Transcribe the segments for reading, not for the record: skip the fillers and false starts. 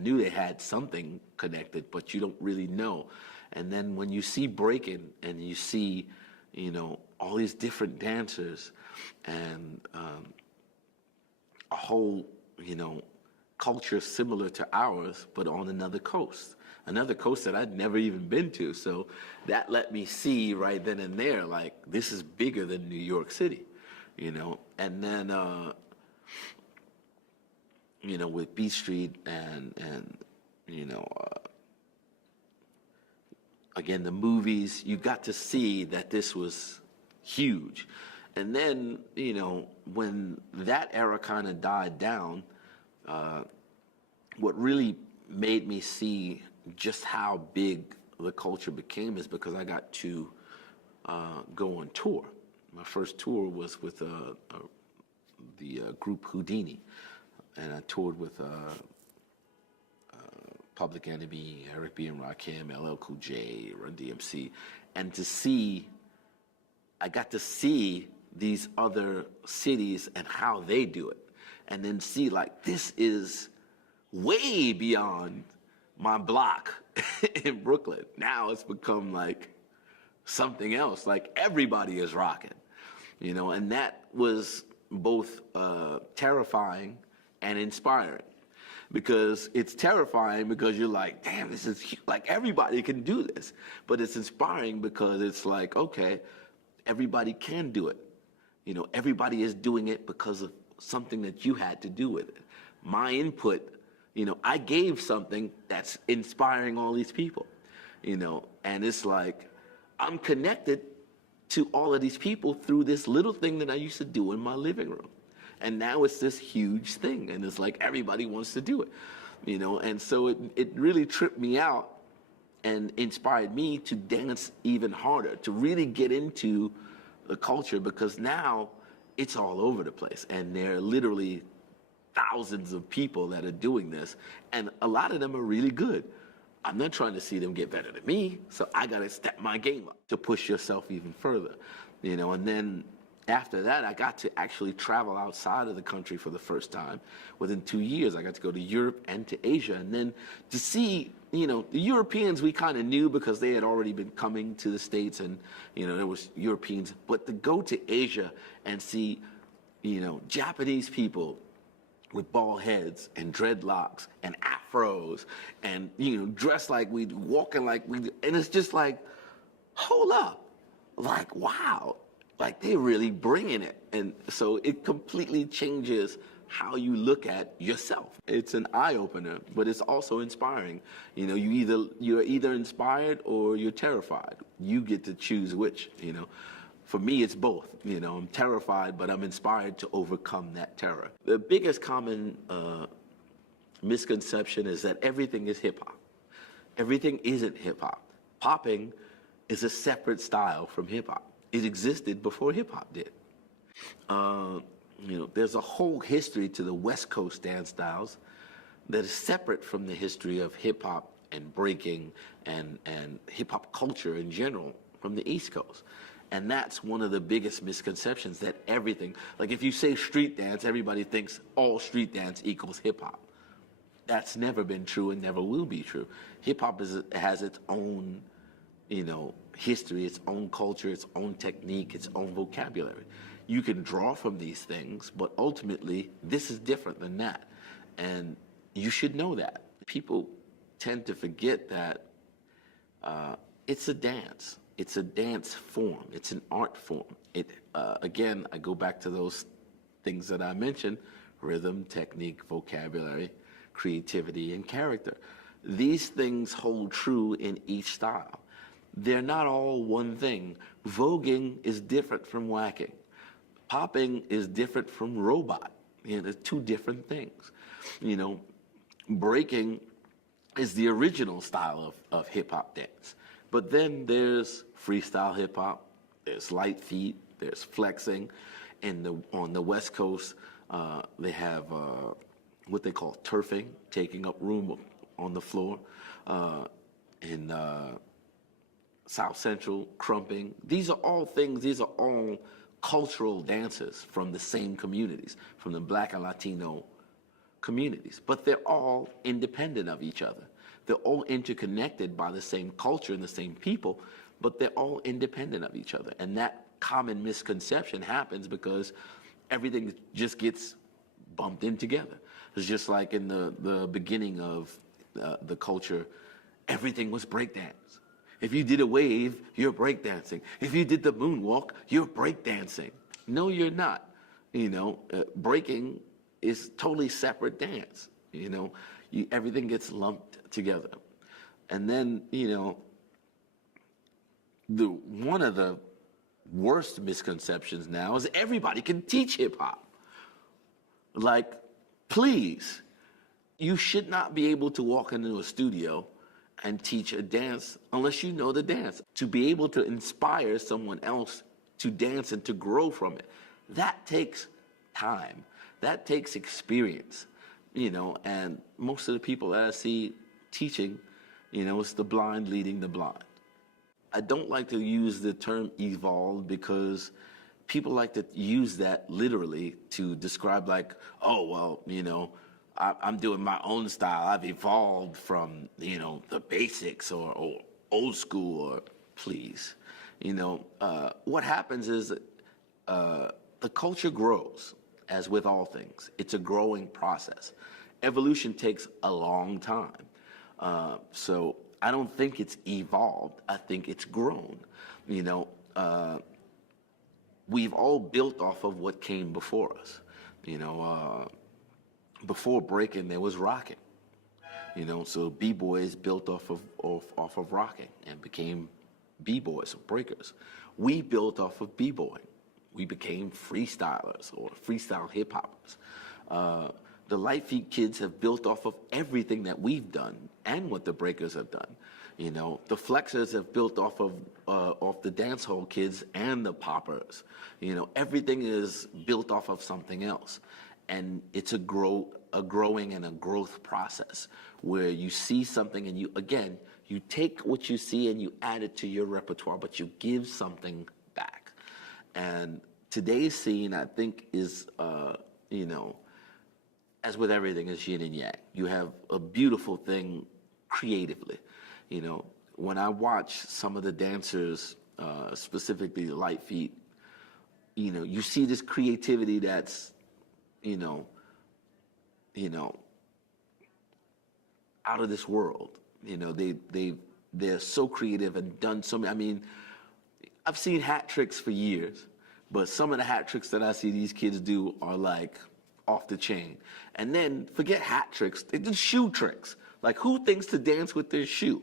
Knew they had something connected, but you don't really know. And then when you see breaking and you see, all these different dancers and a whole, culture similar to ours, but on another coast that I'd never even been to. So that let me see right then and there, like, this is bigger than New York City, and then, with B Street and again, the movies, you got to see that this was huge. And then, when that era kind of died down, what really made me see just how big the culture became is because I got to go on tour. My first tour was with the group Houdini, and I toured with Public Enemy, Eric B. and Rakim, LL Cool J, Run DMC, and I got to see these other cities and how they do it, and then see, like, this is way beyond my block in Brooklyn. Now it's become like something else, like everybody is rocking, and that was both terrifying and inspiring. Because it's terrifying because you're like, damn, this is like, everybody can do this. But it's inspiring because it's like, okay, everybody can do it. Everybody is doing it because of something that you had to do with it. My input, I gave something that's inspiring all these people, and it's like, I'm connected to all of these people through this little thing that I used to do in my living room. And now it's this huge thing, and it's like everybody wants to do it, and so it really tripped me out and inspired me to dance even harder, to really get into the culture, because now it's all over the place, and there are literally thousands of people that are doing this, and a lot of them are really good. I'm not trying to see them get better than me, so I got to step my game up to push yourself even further, and then after that, I got to actually travel outside of the country for the first time. Within 2 years, I got to go to Europe and to Asia. And then to see, the Europeans we kind of knew because they had already been coming to the States, and, there was Europeans. But to go to Asia and see, Japanese people with bald heads and dreadlocks and afros and, dressed like we, walking like we, and it's just like, hold up, like, wow. Like, they're really bringing it. And so it completely changes how you look at yourself. It's an eye-opener, but it's also inspiring. You're either inspired or you're terrified. You get to choose which, For me, it's both. I'm terrified, but I'm inspired to overcome that terror. The biggest common misconception is that everything is hip-hop. Everything isn't hip-hop. Popping is a separate style from hip-hop. It existed before hip-hop did. There's a whole history to the West Coast dance styles that is separate from the history of hip-hop and breaking and hip-hop culture in general from the East Coast. And that's one of the biggest misconceptions, that everything, like if you say street dance, everybody thinks all street dance equals hip-hop. That's never been true and never will be true. Hip-hop has its own history, its own culture, its own technique, its own vocabulary. You can draw from these things, but ultimately, this is different than that. And you should know that. People tend to forget that it's a dance. It's a dance form. It's an art form. Again, I go back to those things that I mentioned: rhythm, technique, vocabulary, creativity, and character. These things hold true in each style. They're not all one thing. Voguing is different from whacking. Popping is different from robot. They're two different things. Breaking is the original style of hip-hop dance. But then there's freestyle hip-hop, there's light feet, there's flexing. On the West Coast, they have what they call turfing, taking up room on the floor. In South Central, crumping. These are all cultural dances from the same communities, from the Black and Latino communities, but they're all independent of each other. They're all interconnected by the same culture and the same people, but they're all independent of each other. And that common misconception happens because everything just gets bumped in together. It's just like in the beginning of the culture, everything was breakdance. If you did a wave, you're breakdancing. If you did the moonwalk, you're breakdancing. No, you're not. Breaking is totally separate dance. Everything gets lumped together. And then, one of the worst misconceptions now is everybody can teach hip hop. Like, please, you should not be able to walk into a studio and teach a dance unless you know the dance. To be able to inspire someone else to dance and to grow from it, that takes time. That takes experience, and most of the people that I see teaching, it's the blind leading the blind. I don't like to use the term evolved because people like to use that literally to describe like, oh, well, I'm doing my own style. I've evolved from, the basics or old school or please. What happens is the culture grows, as with all things. It's a growing process. Evolution takes a long time. So I don't think it's evolved. I think it's grown. We've all built off of what came before us. Before breaking, there was rocking. So b-boys built off of rocking and became b-boys or breakers. We built off of b-boying. We became freestylers or freestyle hip-hoppers. The Light Feet kids have built off of everything that we've done and what the breakers have done. The flexers have built off of the dancehall kids and the poppers. Everything is built off of something else. And it's a growing and a growth process where you see something and you take what you see and you add it to your repertoire, but you give something back. And today's scene, I think, is, as with everything, is yin and yang. You have a beautiful thing creatively. When I watch some of the dancers, specifically the Light Feet, you see this creativity that's, out of this world. They're so creative and done so many. I've seen hat tricks for years, but some of the hat tricks that I see these kids do are like off the chain. And then forget hat tricks, they do shoe tricks. Like, who thinks to dance with their shoe?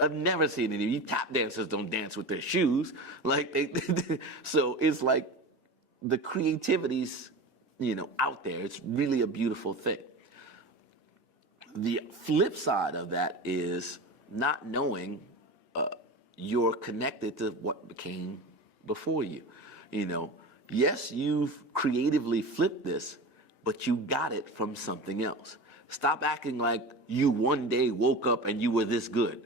I've never seen any. You tap dancers don't dance with their shoes. So it's like the creativity's, out there. It's really a beautiful thing. The flip side of that is not knowing you're connected to what came before you. Yes, you've creatively flipped this, but you got it from something else. Stop acting like you one day woke up and you were this good.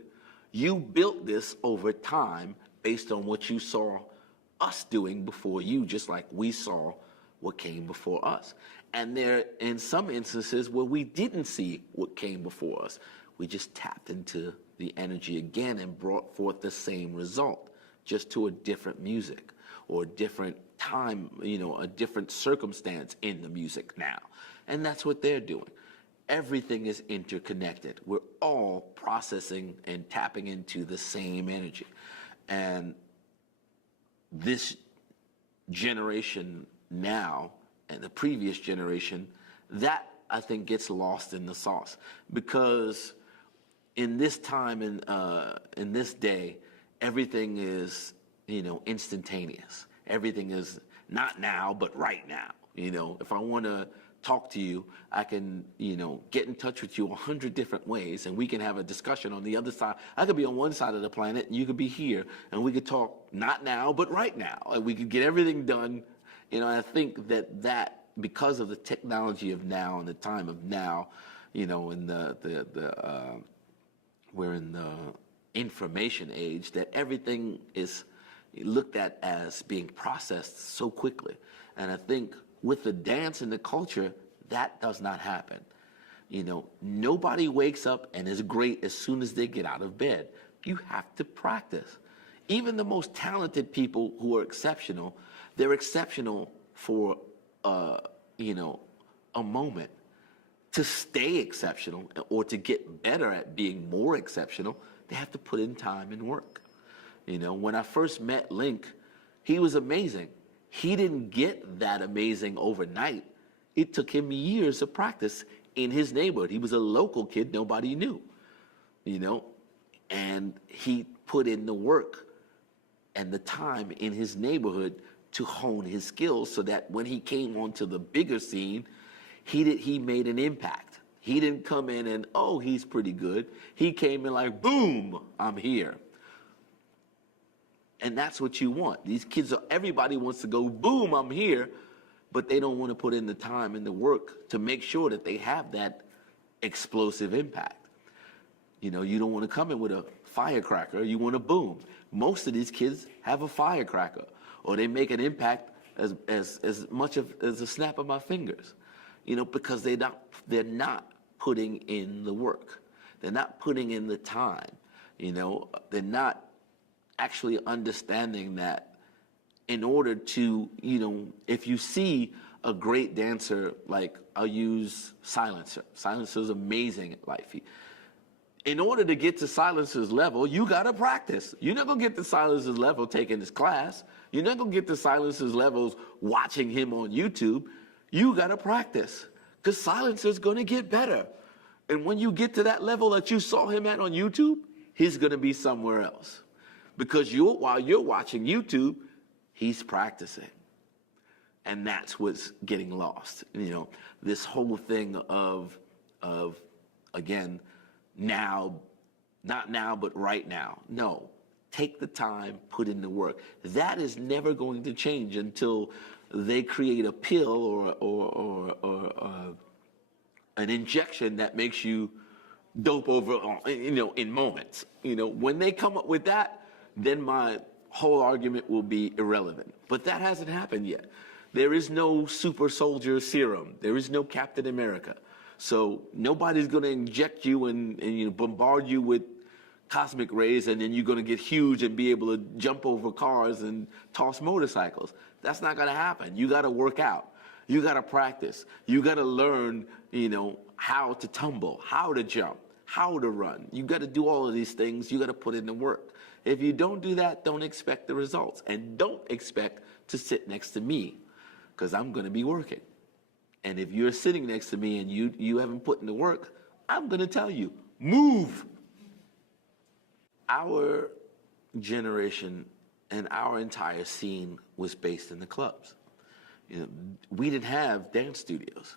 You built this over time based on what you saw us doing before you, just like we saw what came before us. And there, in some instances where we didn't see what came before us, we just tapped into the energy again and brought forth the same result, just to a different music or a different time, a different circumstance in the music now. And that's what they're doing. Everything is interconnected. We're all processing and tapping into the same energy. And this generation now and the previous generation, that I think gets lost in the sauce, because in this time and in this day, everything is, instantaneous. Everything is not now, but right now. If I want to talk to you, I can, get in touch with you 100 different ways, and we can have a discussion on the other side. I could be on one side of the planet, and you could be here, and we could talk not now, but right now, and we could get everything done. I think that because of the technology of now and the time of now, in we're in the information age, that everything is looked at as being processed so quickly. And I think with the dance and the culture, that does not happen. Nobody wakes up and is great as soon as they get out of bed. You have to practice. Even the most talented people who are exceptional, they're exceptional for, a moment. To stay exceptional or to get better at being more exceptional, they have to put in time and work. When I first met Link, he was amazing. He didn't get that amazing overnight. It took him years of practice in his neighborhood. He was a local kid nobody knew, and he put in the work and the time in his neighborhood to hone his skills so that when he came onto the bigger scene, he made an impact. He didn't come in and, oh, he's pretty good. He came in like, boom, I'm here. And that's what you want. These kids, everybody wants to go, boom, I'm here, but they don't want to put in the time and the work to make sure that they have that explosive impact. You don't want to come in with a firecracker, you want a boom. Most of these kids have a firecracker, or they make an impact as much as a snap of my fingers. Because they're not putting in the work. They're not putting in the time. They're not actually understanding that in order to, if you see a great dancer, like I'll use Silencer. Silencer's amazing at life. In order to get to Silencer's level, you gotta practice. You're not gonna get to Silencer's level taking his class. You're not gonna get to Silencer's levels watching him on YouTube. You gotta practice, because Silencer's gonna get better. And when you get to that level that you saw him at on YouTube, he's gonna be somewhere else. Because while you're watching YouTube, he's practicing. And that's what's getting lost. This whole thing of again, now, not now, but right now. No, take the time, put in the work. That is never going to change until they create a pill or an injection that makes you dope over, in moments. When they come up with that, then my whole argument will be irrelevant. But that hasn't happened yet. There is no super soldier serum. There is no Captain America. So nobody's going to inject you and bombard you with cosmic rays, and then you're going to get huge and be able to jump over cars and toss motorcycles. That's not going to happen. You got to work out. You got to practice. You got to learn, how to tumble, how to jump, how to run. You got to do all of these things. You got to put in the work. If you don't do that, don't expect the results, and don't expect to sit next to me, because I'm going to be working. And if you're sitting next to me and you haven't put in the work, I'm going to tell you, move. Our generation and our entire scene was based in the clubs. We didn't have dance studios.